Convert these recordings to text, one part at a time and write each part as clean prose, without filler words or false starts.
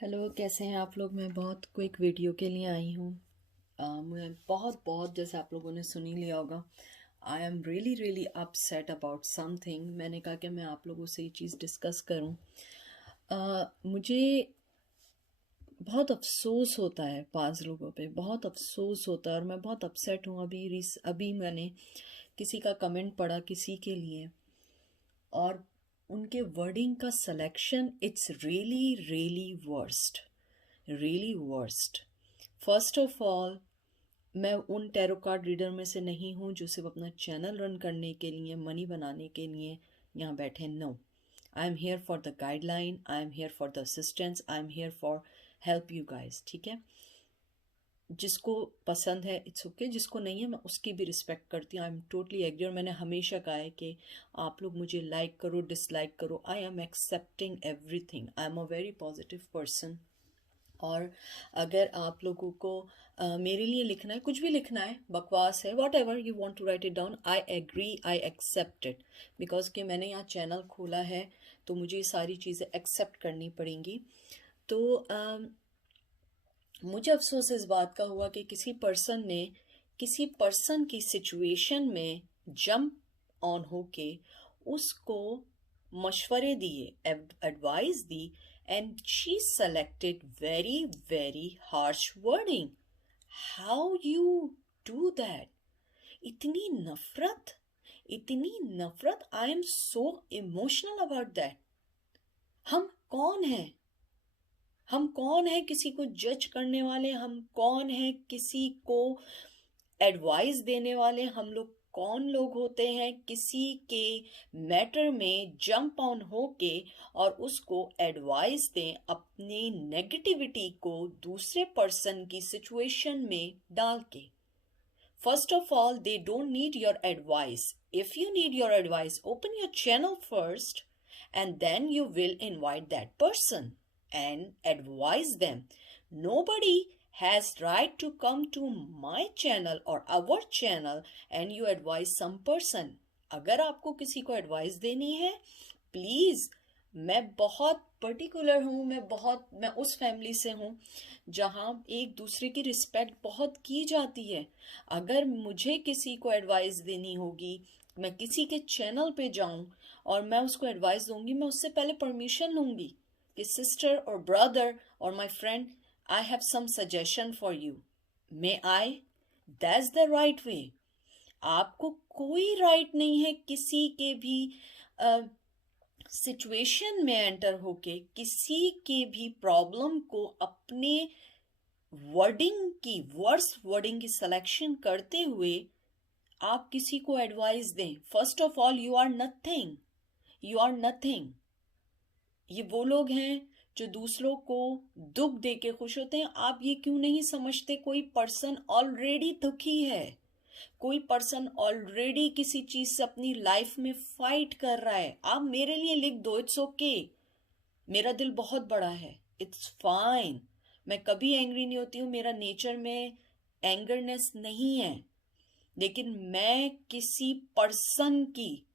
Hello, कैसे हैं आप लोग। मैं बहुत क्विक वीडियो के लिए आई हूँ। मैं बहुत बहुत जैसे आप लोगों ने सुन ही लिया होगा। I am really really upset about something. मैंने कहा कि मैं आप लोगों से ये चीज़ डिस्कस करूँ। मुझे बहुत अफसोस होता है, 5 लोगों पे बहुत अफसोस होता है और मैं बहुत अपसेट हूँ। अभी मैंने किसी का कमेंट पढ़ा किसी के लिए, और उनके वर्डिंग का selection it's really really worst, really worst. First of all, मैं उन टैरो कार्ड रीडर में से नहीं हूँ जो सिर्फ अपना चैनल रन करने के लिए, मनी बनाने के लिए यहाँ बैठे। No, I am here for the guideline, I am here for the assistance, I am here for help you guys. ठीक है, जिसको पसंद है इट्स ओके, जिसको नहीं है मैं उसकी भी रिस्पेक्ट करती हूँ। I am totally agree. और मैंने हमेशा कहा है कि आप लोग मुझे लाइक करो, डिसलाइक करो, I am accepting everything. I am a very positive person. और अगर आप लोगों को मेरे लिए लिखना है, कुछ भी लिखना है, बकवास है, whatever you want to write it down, I agree, I accept it. Because कि मैंने यहाँ चैनल खोला है तो मुझे ये सारी चीज़ें एक्सेप्ट करनी पड़ेंगी। तो मुझे अफसोस इस बात का हुआ कि किसी पर्सन की सिचुएशन में जंप ऑन होके उसको मशवरे दिए, advice the, and she selected very very harsh wording. How you do that? इतनी नफरत, इतनी नफरत। I am so emotional about that. हम कौन हैं? हम कौन है किसी को जज करने वाले? हम कौन है किसी को एडवाइस देने वाले? हम लोग कौन लोग होते हैं किसी के मैटर में जंप ऑन होके और उसको एडवाइस दें, अपनी नेगेटिविटी को दूसरे पर्सन की सिचुएशन में डाल के? First of all, they don't need your advice. If you need your advice, open your channel first and then you will invite that person and advise them. Nobody has right to come to my channel or our channel and you advise some person. अगर आपको किसी को advice देनी है, please, मैं बहुत particular हूँ, मैं उस फैमिली से हूँ जहाँ एक दूसरे की रिस्पेक्ट बहुत की जाती है। अगर मुझे किसी को एडवाइस देनी होगी, मैं किसी के चैनल पे जाऊं और मैं उसको एडवाइस दूंगी, मैं उससे पहले परमिशन लूंगी कि सिस्टर और ब्रदर और my friend, I have some suggestion for you, may I? That's the right way. आपको कोई राइट नहीं है किसी के भी सिचुएशन में एंटर होके किसी के भी प्रॉब्लम को अपने वर्डिंग की सिलेक्शन करते हुए आप किसी को एडवाइस दें। First of all, you are nothing, you are nothing. ये वो लोग हैं जो दूसरों को दुख दे के खुश होते हैं। आप ये क्यों नहीं समझते, कोई पर्सन ऑलरेडी दुखी है, कोई पर्सन ऑलरेडी किसी चीज से अपनी लाइफ में फाइट कर रहा है। आप मेरे लिए लिख दो, इट्स ओके, मेरा दिल बहुत बड़ा है, इट्स फाइन। मैं कभी एंग्री नहीं होती हूँ, मेरा नेचर में एंगरनेस नहीं है। लेकिन मैं किसी पर्सन की,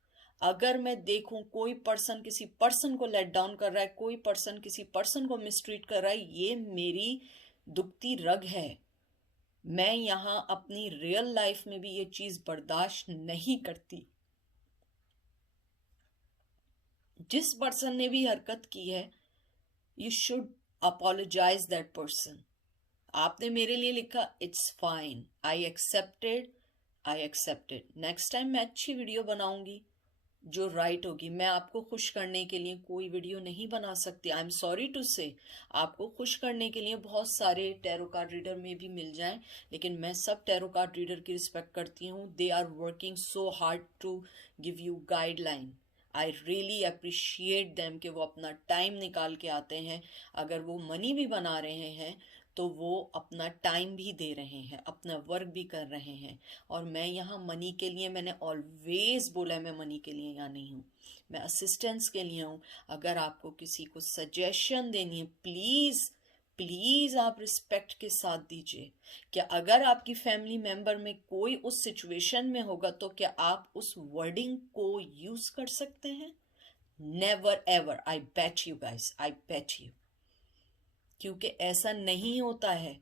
अगर मैं देखूं कोई पर्सन किसी पर्सन को लेट डाउन कर रहा है, कोई पर्सन किसी पर्सन को मिसट्रीट कर रहा है, ये मेरी दुखती रग है। मैं यहाँ अपनी रियल लाइफ में भी ये चीज बर्दाश्त नहीं करती। जिस पर्सन ने भी हरकत की है, you should apologize that person. आपने मेरे लिए लिखा, it's fine, I accepted. Next time मैं अच्छी वीडियो बनाऊंगी जो राइट होगी। मैं आपको खुश करने के लिए कोई वीडियो नहीं बना सकती। आई एम सॉरी टू से, आपको खुश करने के लिए बहुत सारे टैरो कार्ड रीडर में भी मिल जाएं, लेकिन मैं सब टैरो कार्ड रीडर की रिस्पेक्ट करती हूँ। They are working so hard to give you guideline. I really appreciate them कि वो अपना टाइम निकाल के आते हैं। अगर वो मनी भी बना रहे हैं तो वो अपना टाइम भी दे रहे हैं, अपना वर्क भी कर रहे हैं। और मैं यहाँ मनी के लिए, मैंने ऑलवेज बोला है मैं मनी के लिए यहाँ नहीं हूँ, मैं असिस्टेंस के लिए हूँ। अगर आपको किसी को सजेशन देनी है, प्लीज़ प्लीज़ आप रिस्पेक्ट के साथ दीजिए। क्या अगर आपकी फैमिली मेंबर में कोई उस सिचुएशन में होगा तो क्या आप उस वर्डिंग को यूज़ कर सकते हैं? Never ever, I bet you guys, I bet you. क्योंकि ऐसा नहीं होता है।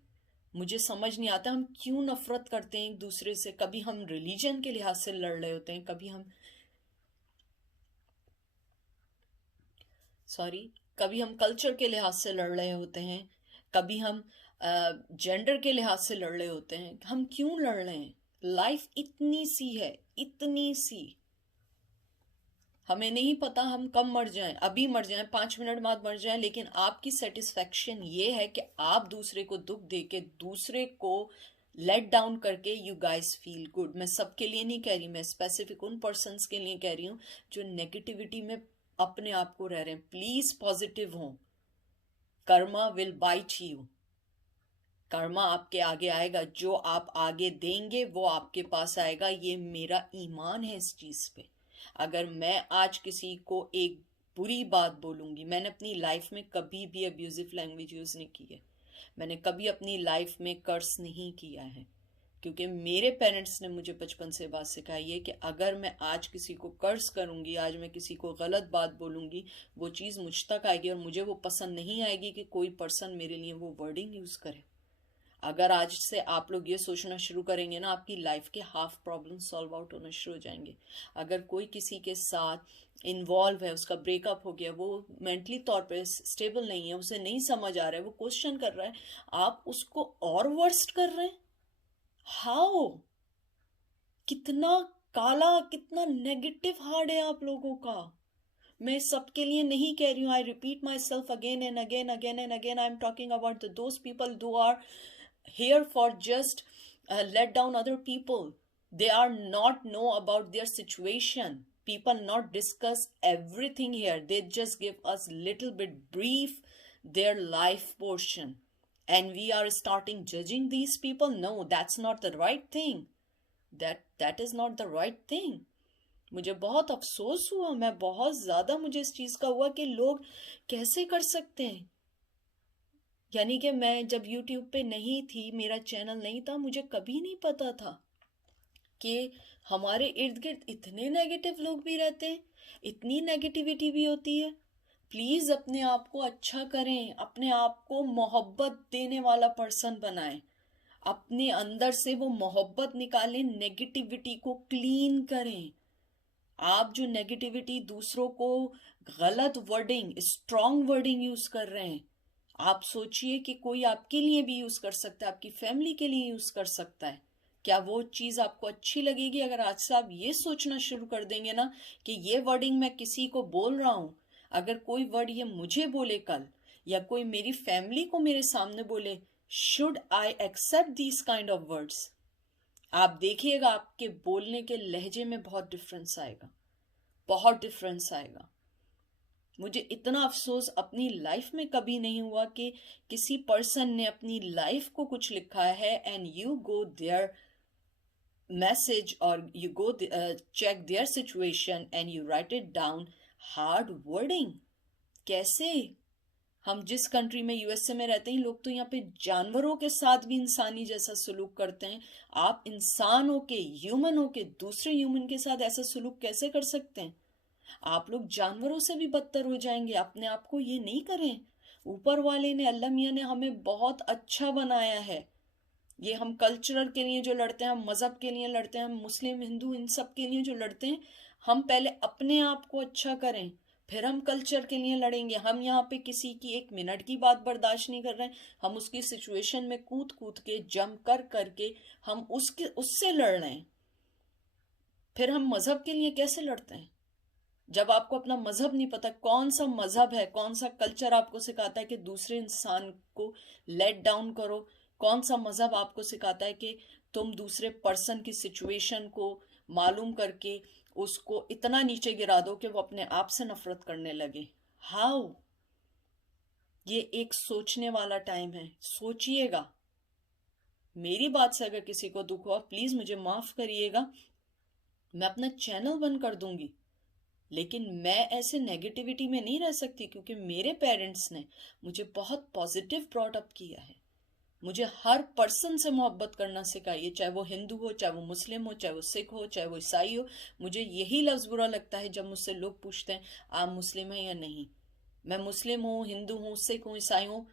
मुझे समझ नहीं आता हम क्यों नफरत करते हैं एक दूसरे से। कभी हम रिलीजन के लिहाज से लड़ रहे होते हैं, सॉरी कभी हम कल्चर के लिहाज से लड़ रहे होते हैं, कभी हम जेंडर के लिहाज से लड़ रहे होते हैं। हम क्यों लड़ रहे हैं? लाइफ इतनी सी है, इतनी सी। हमें नहीं पता हम कब मर जाएं, अभी मर जाएं, 5 मिनट बाद मर जाएं, लेकिन आपकी सेटिस्फेक्शन ये है कि आप दूसरे को दुख दे के, दूसरे को लेट डाउन करके यू गाइस फील गुड। मैं सबके लिए नहीं कह रही, मैं स्पेसिफिक उन पर्सन्स के लिए कह रही हूँ जो नेगेटिविटी में अपने आप को रह रहे हैं। प्लीज पॉजिटिव हो। Karma will bite you. कर्मा आपके आगे आएगा, जो आप आगे देंगे वो आपके पास आएगा। ये मेरा ईमान है इस चीज पे। अगर मैं आज किसी को एक बुरी बात बोलूंगी, मैंने अपनी लाइफ में कभी भी अब्यूजिव लैंग्वेज यूज नहीं की है, मैंने कभी अपनी लाइफ में कर्स नहीं किया है, क्योंकि मेरे पेरेंट्स ने मुझे बचपन से बात सिखाई है कि अगर मैं आज किसी को कर्स करूंगी, आज मैं किसी को गलत बात बोलूंगी, वो चीज़ मुझ तक आएगी और मुझे वो पसंद नहीं आएगी कि कोई पर्सन मेरे लिए वो वर्डिंग यूज़ करे। अगर आज से आप लोग ये सोचना शुरू करेंगे ना, आपकी लाइफ के हाफ प्रॉब्लम सॉल्व आउट होना शुरू हो जाएंगे। अगर कोई किसी के साथ इन्वॉल्व है, उसका ब्रेकअप हो गया, वो मेंटली तौर पे स्टेबल नहीं है, उसे नहीं समझ आ रहा है, वो क्वेश्चन कर रहा है, आप उसको और वर्स्ट कर रहे हैं। हाउ? कितना काला, कितना नेगेटिव हार्ट है आप लोगों का। मैं सबके लिए नहीं कह रही हूँ। I repeat my self again and again, again and again. I am talking about those people who are here for just let down other people. They are not know about their situation. People not discuss everything here. They just give us little bit brief their life portion, and we are starting judging these people. No, that's not the right thing. That is not the right thing. मुझे बहुत अफसोस हुआ, मैं बहुत ज्यादा मुझे इस चीज का हुआ कि लोग कैसे कर सकते हैं। यानी कि मैं जब YouTube पे नहीं थी, मेरा चैनल नहीं था, मुझे कभी नहीं पता था कि हमारे इर्द गिर्द इतने नेगेटिव लोग भी रहते हैं, इतनी नेगेटिविटी भी होती है। प्लीज अपने आप को अच्छा करें, अपने आप को मोहब्बत देने वाला पर्सन बनाएं, अपने अंदर से वो मोहब्बत निकालें, नेगेटिविटी को क्लीन करें। आप जो नेगेटिविटी दूसरों को गलत वर्डिंग, स्ट्रॉन्ग वर्डिंग यूज कर रहे हैं, आप सोचिए कि कोई आपके लिए भी यूज कर सकता है, आपकी फैमिली के लिए यूज कर सकता है। क्या वो चीज आपको अच्छी लगेगी? अगर आज से आप ये सोचना शुरू कर देंगे ना कि ये वर्डिंग मैं किसी को बोल रहा हूं, अगर कोई वर्ड ये मुझे बोले कल, या कोई मेरी फैमिली को मेरे सामने बोले, should I accept these kind of words? आप देखिएगा आपके बोलने के लहजे में बहुत डिफरेंस आएगा, बहुत डिफरेंस आएगा। मुझे इतना अफसोस अपनी लाइफ में कभी नहीं हुआ कि किसी पर्सन ने अपनी लाइफ को कुछ लिखा है and you go their message और you go check their situation and you write it down hard wording. कैसे? हम जिस कंट्री में, यूएसए में रहते हैं, लोग तो यहाँ पे जानवरों के साथ भी इंसानी जैसा सलूक करते हैं। आप इंसान हो के, ह्यूमन हो के, दूसरे ह्यूमन के साथ ऐसा सलूक कैसे कर सकते हैं? आप लोग जानवरों से भी बदतर हो जाएंगे। अपने आप को ये नहीं करें। ऊपर वाले ने, अल्लाह मियाँ ने हमें बहुत अच्छा बनाया है। ये हम कल्चरल के लिए जो लड़ते हैं, हम मजहब के लिए लड़ते हैं, हम मुस्लिम हिंदू इन सब के लिए जो लड़ते हैं, हम पहले अपने आप को अच्छा करें, फिर हम कल्चर के लिए लड़ेंगे। हम यहाँ पे किसी की 1 मिनट की बात बर्दाश्त नहीं कर रहे हैं, हम उसकी सिचुएशन में कूद कूद के, जम कर करके हम उससे लड़ रहे हैं। फिर हम मजहब के लिए कैसे लड़ते हैं? जब आपको अपना मजहब नहीं पता, कौन सा मजहब है, कौन सा कल्चर आपको सिखाता है कि दूसरे इंसान को लेट डाउन करो? कौन सा मजहब आपको सिखाता है कि तुम दूसरे पर्सन की सिचुएशन को मालूम करके उसको इतना नीचे गिरा दो कि वो अपने आप से नफरत करने लगे? हाउ? ये एक सोचने वाला टाइम है, सोचिएगा। मेरी बात से अगर किसी को दुख हुआ, प्लीज मुझे माफ करिएगा, मैं अपना चैनल बंद कर दूंगी, लेकिन मैं ऐसे नेगेटिविटी में नहीं रह सकती, क्योंकि मेरे पेरेंट्स ने मुझे बहुत पॉजिटिव ब्रॉट अप किया है। मुझे हर पर्सन से मोहब्बत करना सिखाइए, चाहे वो हिंदू हो, चाहे वो मुस्लिम हो, चाहे वो सिख हो, चाहे वो ईसाई हो। मुझे यही लफ्ज़ बुरा लगता है जब मुझसे लोग पूछते हैं आप मुस्लिम हैं या नहीं। मैं मुस्लिम हूँ, हिंदू हूँ, सिख हूँ, ईसाई हूँ,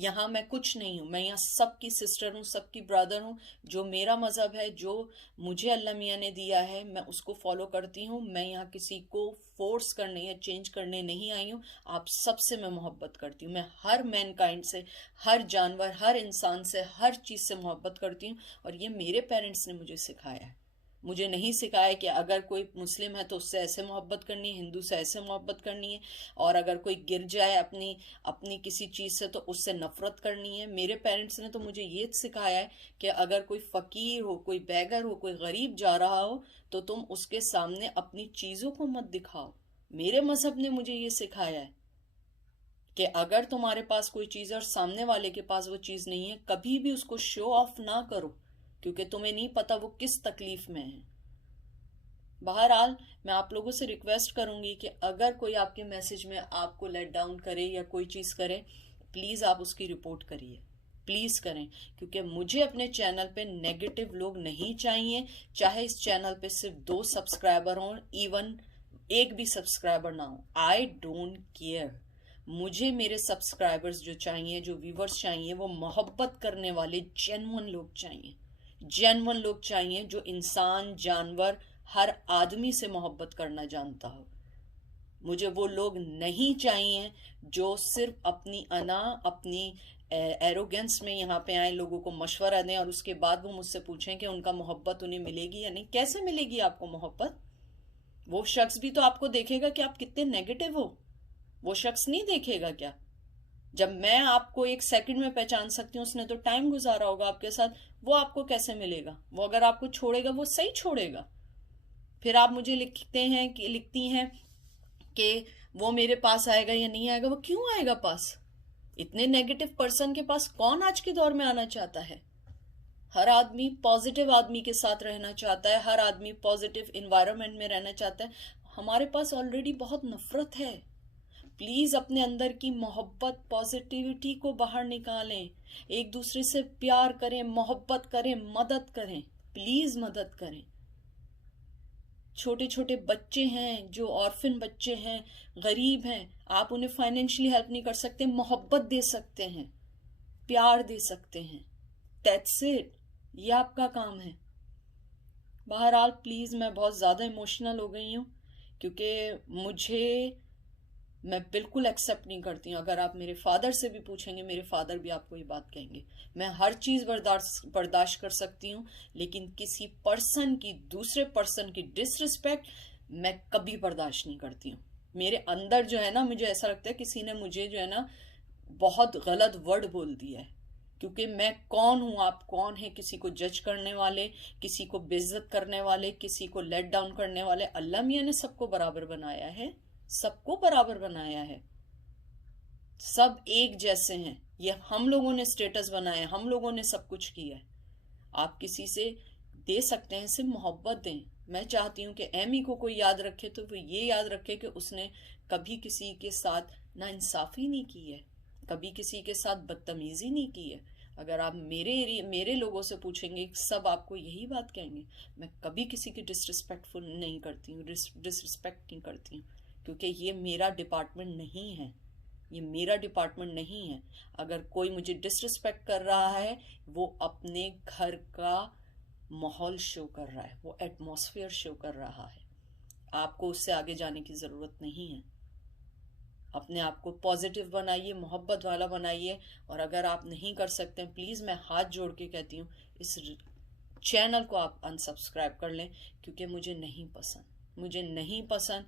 यहाँ मैं कुछ नहीं हूँ, मैं यहाँ सबकी सिस्टर हूँ, सबकी ब्रदर हूँ। जो मेरा मज़हब है, जो मुझे अल्लाह मियाँ ने दिया है, मैं उसको फॉलो करती हूँ। मैं यहाँ किसी को फोर्स करने या चेंज करने नहीं आई हूँ। आप सबसे मैं मोहब्बत करती हूँ। मैं हर मैनकाइंड से, हर जानवर, हर इंसान से, हर चीज़ से मोहब्बत करती हूँ। और ये मेरे पेरेंट्स ने मुझे सिखाया है। मुझे नहीं सिखाया कि अगर कोई मुस्लिम है तो उससे ऐसे मोहब्बत करनी है, हिंदू से ऐसे मोहब्बत करनी है, और अगर कोई गिर जाए अपनी अपनी किसी चीज़ से तो उससे नफरत करनी है। मेरे पेरेंट्स ने तो मुझे ये सिखाया है कि अगर कोई फ़कीर हो, कोई बैगर हो, कोई गरीब जा रहा हो, तो तुम उसके सामने अपनी चीज़ों को मत दिखाओ। मेरे मज़हब ने मुझे ये सिखाया है कि अगर तुम्हारे पास कोई चीज़ है और सामने वाले के पास वो चीज़ नहीं है, कभी भी उसको शो ऑफ ना करो, क्योंकि तुम्हें नहीं पता वो किस तकलीफ में है। बहरहाल, मैं आप लोगों से रिक्वेस्ट करूंगी कि अगर कोई आपके मैसेज में आपको लेट डाउन करे या कोई चीज़ करे, प्लीज़ आप उसकी रिपोर्ट करिए, प्लीज़ करें। क्योंकि मुझे अपने चैनल पे नेगेटिव लोग नहीं चाहिए। चाहे इस चैनल पे सिर्फ 2 सब्सक्राइबर हों, इवन एक भी सब्सक्राइबर ना हो, आई डोंट केयर। मुझे मेरे सब्सक्राइबर्स जो चाहिए, जो व्यूवर्स चाहिए, वो मोहब्बत करने वाले जेन्युइन लोग चाहिए। जेन्युइन लोग चाहिए जो इंसान, जानवर, हर आदमी से मोहब्बत करना जानता हो। मुझे वो लोग नहीं चाहिए जो सिर्फ अपनी अना, अपनी एरोगेंस में यहाँ पे आए, लोगों को मशवरा दें और उसके बाद वो मुझसे पूछें कि उनका मोहब्बत उन्हें मिलेगी या नहीं। कैसे मिलेगी आपको मोहब्बत? वो शख्स भी तो आपको देखेगा कि आप कितने नेगेटिव हो। वो शख्स नहीं देखेगा क्या? जब मैं आपको एक सेकंड में पहचान सकती हूँ, उसने तो टाइम गुजारा होगा आपके साथ, वो आपको कैसे मिलेगा? वो अगर आपको छोड़ेगा, वो सही छोड़ेगा। फिर आप मुझे लिखती हैं कि वो मेरे पास आएगा या नहीं आएगा। वो क्यों आएगा पास? इतने नेगेटिव पर्सन के पास कौन आज के दौर में आना चाहता है? हर आदमी पॉजिटिव आदमी के साथ रहना चाहता है, हर आदमी पॉजिटिव इन्वायरमेंट में रहना चाहता है। हमारे पास ऑलरेडी बहुत नफरत है। प्लीज अपने अंदर की मोहब्बत, पॉजिटिविटी को बाहर निकालें। एक दूसरे से प्यार करें, मोहब्बत करें, मदद करें, प्लीज मदद करें। छोटे छोटे बच्चे हैं जो ऑर्फन बच्चे हैं, गरीब हैं, आप उन्हें फाइनेंशियली हेल्प नहीं कर सकते, मोहब्बत दे सकते हैं, प्यार दे सकते हैं। दैट्स इट, ये आपका काम है। बहरहाल, प्लीज़, मैं बहुत ज़्यादा इमोशनल हो गई हूँ, क्योंकि मैं बिल्कुल एक्सेप्ट नहीं करती हूँ। अगर आप मेरे फादर से भी पूछेंगे, मेरे फादर भी आपको ये बात कहेंगे। मैं हर चीज़ बर्दाश्त कर सकती हूँ, लेकिन किसी पर्सन की, दूसरे पर्सन की डिसरिस्पेक्ट मैं कभी बर्दाश्त नहीं करती हूँ। मेरे अंदर जो है ना, मुझे ऐसा लगता है किसी ने मुझे जो है ना बहुत गलत वर्ड बोल दिया है। क्योंकि मैं कौन हूँ, आप कौन है किसी को जज करने वाले, किसी को बेइज्जत करने वाले, किसी को लेट डाउन करने वाले? अल्लाह मियाँ ने सबको बराबर बनाया है, सबको बराबर बनाया है, सब एक जैसे हैं। ये हम लोगों ने स्टेटस बनाया, हम लोगों ने सब कुछ किया है। आप किसी से दे सकते हैं, सिर्फ मोहब्बत दें। मैं चाहती हूँ कि एमी को कोई याद रखे तो वो ये याद रखे कि उसने कभी किसी के साथ नाइंसाफ़ी नहीं की है, कभी किसी के साथ बदतमीज़ी नहीं की है। अगर आप मेरे लोगों से पूछेंगे, सब आपको यही बात कहेंगे। मैं कभी किसी की डिसरिस्पेक्टफुल नहीं करती हूँ, डिसरिस्पेक्ट नहीं करती हूँ, क्योंकि ये मेरा डिपार्टमेंट नहीं है, ये मेरा डिपार्टमेंट नहीं है। अगर कोई मुझे डिसरिस्पेक्ट कर रहा है, वो अपने घर का माहौल शो कर रहा है, वो एटमॉस्फेयर शो कर रहा है। आपको उससे आगे जाने की ज़रूरत नहीं है। अपने आप को पॉजिटिव बनाइए, मोहब्बत वाला बनाइए। और अगर आप नहीं कर सकते हैं, प्लीज़ मैं हाथ जोड़ के कहती हूँ, इस चैनल को आप अनसब्सक्राइब कर लें, क्योंकि मुझे नहीं पसंद, मुझे नहीं पसंद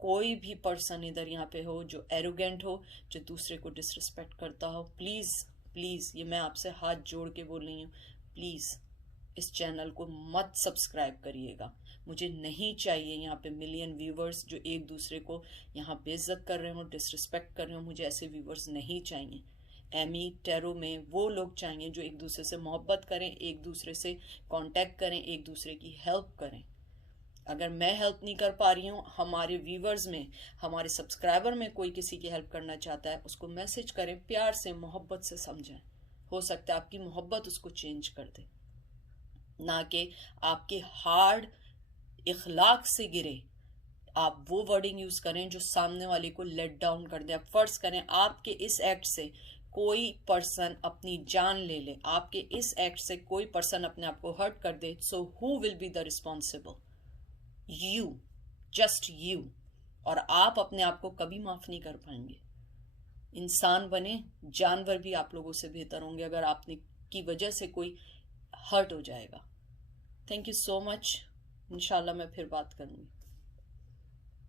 कोई भी पर्सन इधर यहाँ पे हो जो एरोगेंट हो, जो दूसरे को डिसरिस्पेक्ट करता हो। प्लीज़ प्लीज़, ये मैं आपसे हाथ जोड़ के बोल रही हूँ, प्लीज़ इस चैनल को मत सब्सक्राइब करिएगा। मुझे नहीं चाहिए यहाँ पे मिलियन व्यूवर्स जो एक दूसरे को यहाँ बेइज्जत कर रहे हो, डिसरिस्पेक्ट कर रहे हो। मुझे ऐसे व्यूवर्स नहीं चाहिए। एमी टेरो में वो लोग चाहिए जो एक दूसरे से मोहब्बत करें, एक दूसरे से कांटेक्ट करें, एक दूसरे की हेल्प करें। अगर मैं हेल्प नहीं कर पा रही हूँ, हमारे व्यूवर्स में, हमारे सब्सक्राइबर में कोई किसी की हेल्प करना चाहता है, उसको मैसेज करें, प्यार से, मोहब्बत से समझें। हो सकता है आपकी मोहब्बत उसको चेंज कर दे, ना कि आपके हार्ड इखलाक से गिरे आप वो वर्डिंग यूज़ करें जो सामने वाले को लेट डाउन कर दे। आप फर्ज करें आपके इस एक्ट से कोई पर्सन अपनी जान ले ले, आपके इस एक्ट से कोई पर्सन अपने आप को हर्ट कर दे, so who will be the responsible? You, just you. और आप अपने आप को कभी माफ नहीं कर पाएंगे। इंसान बने, जानवर भी आप लोगों से बेहतर होंगे अगर आपने की वजह से कोई हर्ट हो जाएगा। Thank you so much. इंशाल्लाह मैं फिर बात करूंगी।